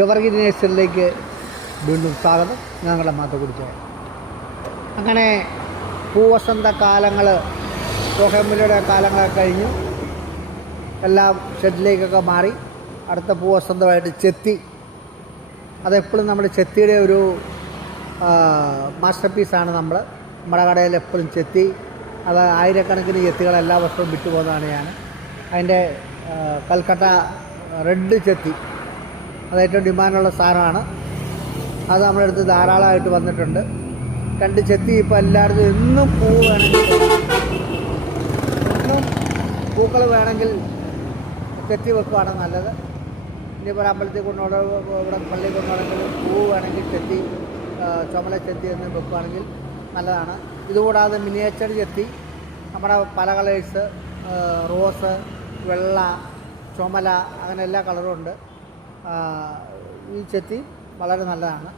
Evergreen നേഴ്സറിയിലേക്ക് വീണ്ടും സ്വാഗതം. ഞങ്ങളുടെ മാത്തുക്കുടിച്ചായ. അങ്ങനെ പൂവസന്ത കാലങ്ങൾ, ബൊഗേൻവില്ലയുടെ കാലങ്ങളൊക്കെ കഴിഞ്ഞു. എല്ലാം ഷെഡിലേക്കൊക്കെ മാറി. അടുത്ത പൂവസന്തമായിട്ട് ചെത്തി. അതെപ്പോഴും നമ്മുടെ ചെത്തിയുടെ ഒരു മാസ്റ്റർ പീസാണ്. നമ്മുടെ കടയിൽ എപ്പോഴും ചെത്തി. അത് ആയിരക്കണക്കിന് ചെത്തികൾ എല്ലാ വർഷവും വിറ്റുപോകുന്നതാണ് ഞാൻ. അതിൻ്റെ കൽക്കട്ട റെഡ് ചെത്തി, അത് ഏറ്റവും ഡിമാൻഡുള്ള സാധനമാണ്. അത് നമ്മുടെ അടുത്ത് ധാരാളമായിട്ട് വന്നിട്ടുണ്ട്. 2 ചെത്തി ഇപ്പോൾ എല്ലായിടത്തും എന്നും പൂവ് വേണമെങ്കിൽ, എന്നും പൂക്കൾ വേണമെങ്കിൽ ചെത്തി വെക്കുകയാണ് നല്ലത്. ഇനിയിപ്പോൾ അമ്പലത്തിൽ കൊണ്ടുപോകണോ, ഇവിടെ പള്ളിയിൽ കൊണ്ടുപോകണമെങ്കിൽ പൂവ് വേണമെങ്കിൽ ചെത്തി, ചുമല ചെത്തി എന്ന് വെക്കുകയാണെങ്കിൽ നല്ലതാണ്. ഇതുകൂടാതെ മിനിയേച്ചർ ചെത്തി, നമ്മുടെ പല കളേഴ്സ്, റോസ്, വെള്ള, ചുമല, അങ്ങനെ എല്ലാ കളറും ഉണ്ട്. ഈ ചെത്തി വളരെ നല്ലതാണ്.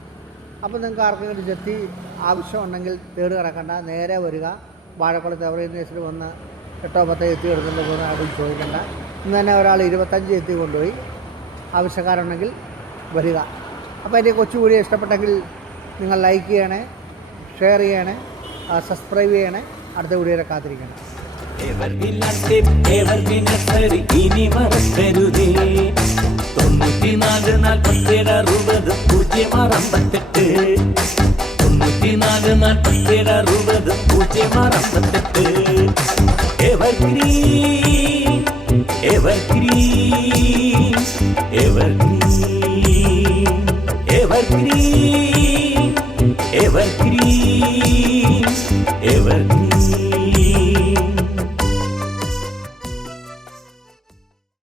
അപ്പോൾ നിങ്ങൾക്ക് ആർക്കെങ്കിലും ചെത്തി ആവശ്യമുണ്ടെങ്കിൽ തേട് കിടക്കണ്ട, നേരെ വരിക. വാഴക്കുളത്ത് എവർഗ്രീൻ നേഴ്സറി വന്ന് 8-10 ചെത്തി എടുത്തുകൊണ്ട് പോകുന്ന ആരും ചോദിക്കണ്ട. ഇന്ന് തന്നെ ഒരാൾ 25 ചെത്തി കൊണ്ടുപോയി. ആവശ്യക്കാരുണ്ടെങ്കിൽ വരിക. അപ്പോൾ എൻ്റെ കൊച്ചു വീഡിയോ ഇഷ്ടപ്പെട്ടെങ്കിൽ നിങ്ങൾ ലൈക്ക് ചെയ്യണേ, ഷെയർ ചെയ്യണേ, സബ്സ്ക്രൈബ് ചെയ്യണേ. അടുത്ത വീഡിയോയിൽ കാത്തിരിക്കണം. എവർഗ്രീൻ ഇനി മറക്കരുതേ. 94 47 60 068 94 47 60 068. എവർഗ്രീൻ